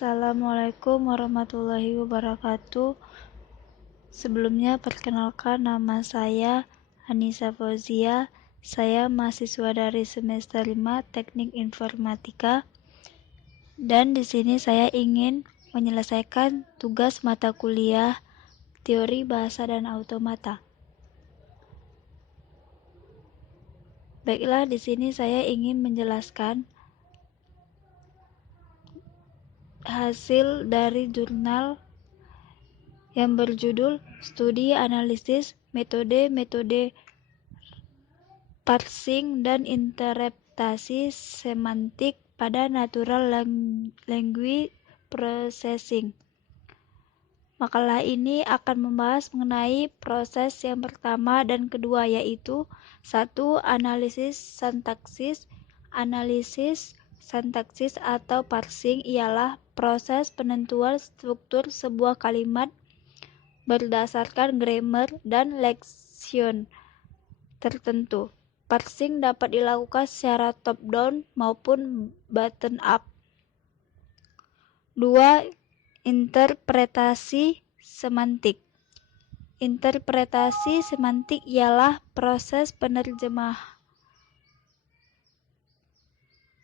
Assalamualaikum warahmatullahi wabarakatuh. Sebelumnya perkenalkan, nama saya Anissa Fauzia. Saya mahasiswa dari semester 5 Teknik Informatika. Dan di sini saya ingin menyelesaikan tugas mata kuliah Teori Bahasa dan Automata. Baiklah, di sini saya ingin menjelaskan hasil dari jurnal yang berjudul Studi Analisis Metode Parsing dan Interpretasi Semantik pada Natural Language Processing. Makalah ini akan membahas mengenai proses yang pertama dan kedua, yaitu 1. Analisis sintaksis. Analisis sintaksis atau parsing ialah proses penentuan struktur sebuah kalimat berdasarkan grammar dan leksion tertentu. Parsing dapat dilakukan secara top-down maupun bottom-up. 2. Interpretasi semantik. Interpretasi semantik ialah proses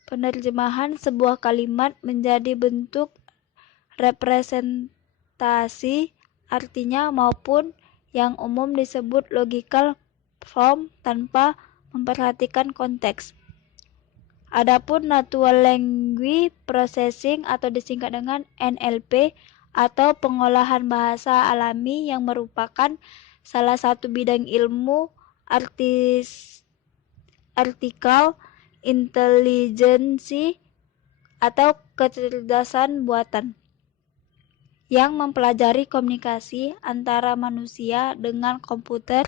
penerjemahan sebuah kalimat menjadi bentuk representasi artinya maupun yang umum disebut logical form tanpa memperhatikan konteks. Adapun Natural Language Processing atau disingkat dengan NLP atau pengolahan bahasa alami yang merupakan salah satu bidang ilmu artificial intelligence atau kecerdasan buatan yang mempelajari komunikasi antara manusia dengan komputer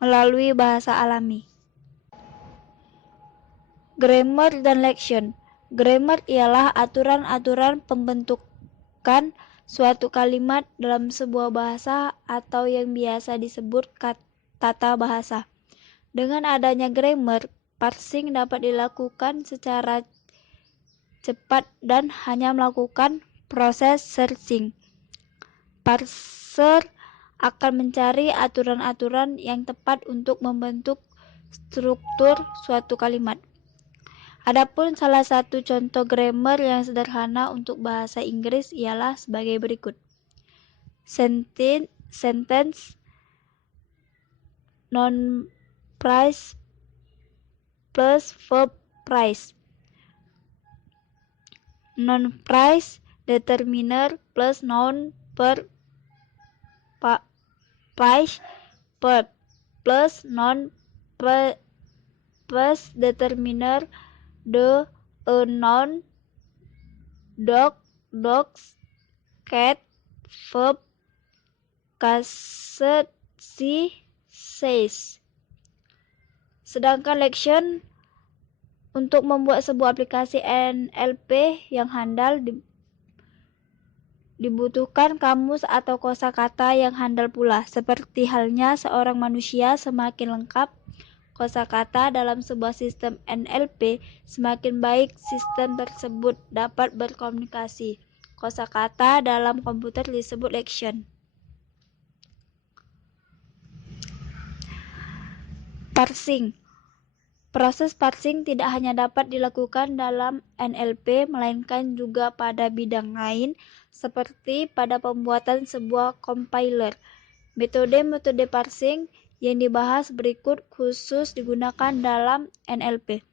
melalui bahasa alami. Grammar dan leksion. Grammar ialah aturan-aturan pembentukan suatu kalimat dalam sebuah bahasa atau yang biasa disebut tata bahasa. Dengan adanya grammar, parsing dapat dilakukan secara cepat dan hanya melakukan proses searching. Parser akan mencari aturan-aturan yang tepat untuk membentuk struktur suatu kalimat. Adapun salah satu contoh grammar yang sederhana untuk bahasa Inggris ialah sebagai berikut. Sentence noun phrase plus verb phrase. Noun phrase determiner plus noun phrase verb plus noun phrase determiner the, a noun, dog, dogs, cat, verb, cassette, she, says. Sedangkan leksion untuk membuat sebuah aplikasi NLP yang handal dibutuhkan kamus atau kosakata yang handal pula. Seperti halnya seorang manusia, semakin lengkap kosakata dalam sebuah sistem NLP, semakin baik sistem tersebut dapat berkomunikasi. Kosakata dalam komputer disebut leksion. Parsing. Proses parsing tidak hanya dapat dilakukan dalam NLP, melainkan juga pada bidang lain, seperti pada pembuatan sebuah compiler. Metode-metode parsing yang dibahas berikut khusus digunakan dalam NLP.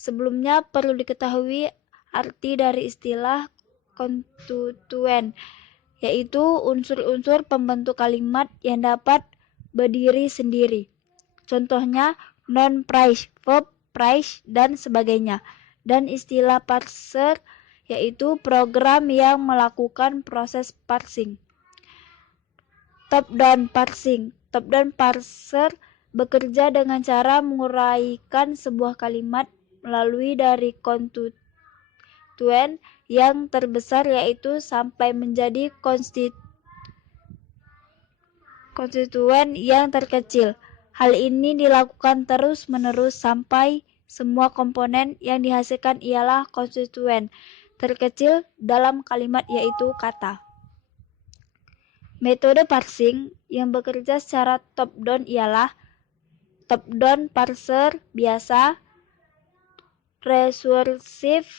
Sebelumnya perlu diketahui arti dari istilah konstituen, yaitu unsur-unsur pembentuk kalimat yang dapat berdiri sendiri. Contohnya noun phrase, verb phrase, dan sebagainya. Dan istilah parser, yaitu program yang melakukan proses parsing. Top-down parsing. Top-down parser bekerja dengan cara menguraikan sebuah kalimat melalui dari konstituen yang terbesar, yaitu sampai menjadi konstituen yang terkecil. Hal ini dilakukan terus-menerus sampai semua komponen yang dihasilkan ialah konstituen terkecil dalam kalimat, yaitu kata. Metode parsing yang bekerja secara top-down ialah top-down parser biasa, recursive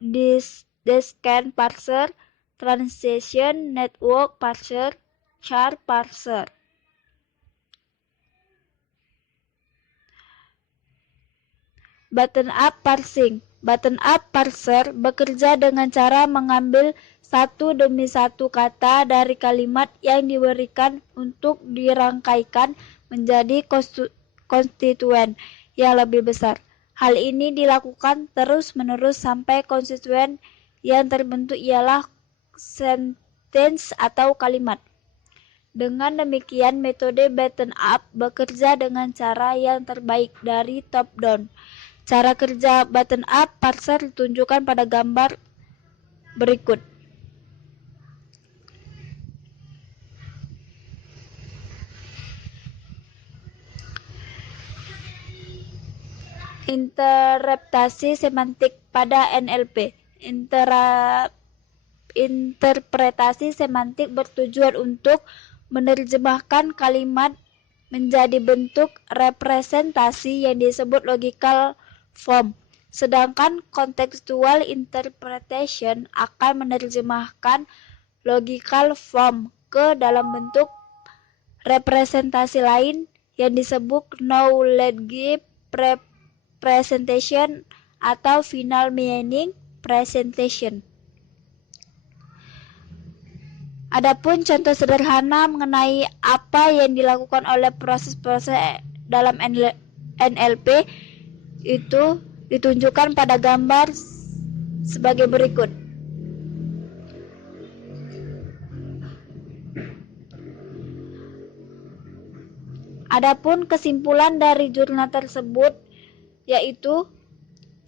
descent parser, transition network parser, char parser. Button-up parsing. Button-up parser bekerja dengan cara mengambil satu demi satu kata dari kalimat yang diberikan untuk dirangkaikan menjadi konstituen yang lebih besar. Hal ini dilakukan terus-menerus sampai konstituen yang terbentuk ialah sentence atau kalimat. Dengan demikian, metode button-up bekerja dengan cara yang terbaik dari top-down. Cara kerja button-up parser ditunjukkan pada gambar berikut. Interpretasi semantik pada NLP. Interpretasi semantik bertujuan untuk menerjemahkan kalimat menjadi bentuk representasi yang disebut logical form. Sedangkan contextual interpretation akan menerjemahkan logical form ke dalam bentuk representasi lain yang disebut knowledge representation atau final meaning presentation. Adapun contoh sederhana mengenai apa yang dilakukan oleh proses-proses dalam NLP itu ditunjukkan pada gambar sebagai berikut. Adapun kesimpulan dari jurnal tersebut yaitu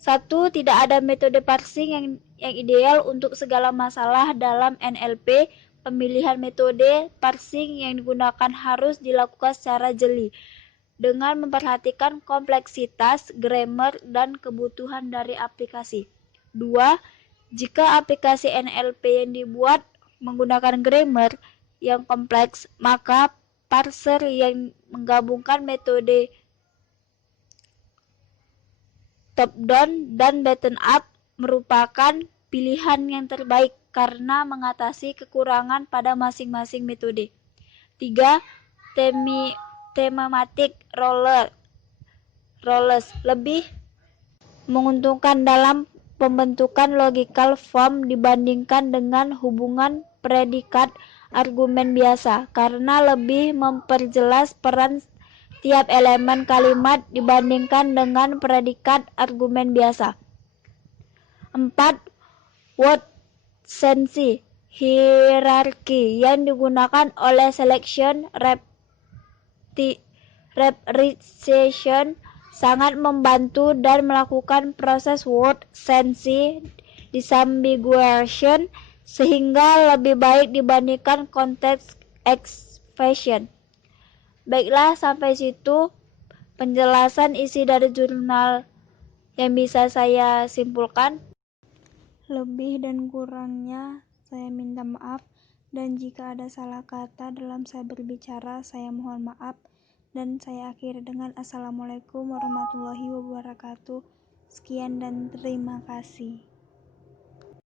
1. Tidak ada metode parsing yang ideal untuk segala masalah dalam NLP. Pemilihan metode parsing yang digunakan harus dilakukan secara jeli dengan memperhatikan kompleksitas, grammar, dan kebutuhan dari aplikasi. 2. Jika aplikasi NLP yang dibuat menggunakan grammar yang kompleks, maka parser yang menggabungkan metode top-down dan bottom-up merupakan pilihan yang terbaik karena mengatasi kekurangan pada masing-masing metode. 3. Thematic roles lebih menguntungkan dalam pembentukan logical form dibandingkan dengan hubungan predikat argumen biasa karena lebih memperjelas peran tiap elemen kalimat dibandingkan dengan predikat argumen biasa. 4. Word sensi hierarki yang digunakan oleh selection repetition sangat membantu dan melakukan proses word sensi disambiguation sehingga lebih baik dibandingkan konteks expression. Baiklah, sampai situ penjelasan isi dari jurnal yang bisa saya simpulkan. Lebih dan kurangnya saya minta maaf, dan jika ada salah kata dalam saya berbicara, saya mohon maaf. Dan saya akhiri dengan Assalamualaikum warahmatullahi wabarakatuh. Sekian dan terima kasih.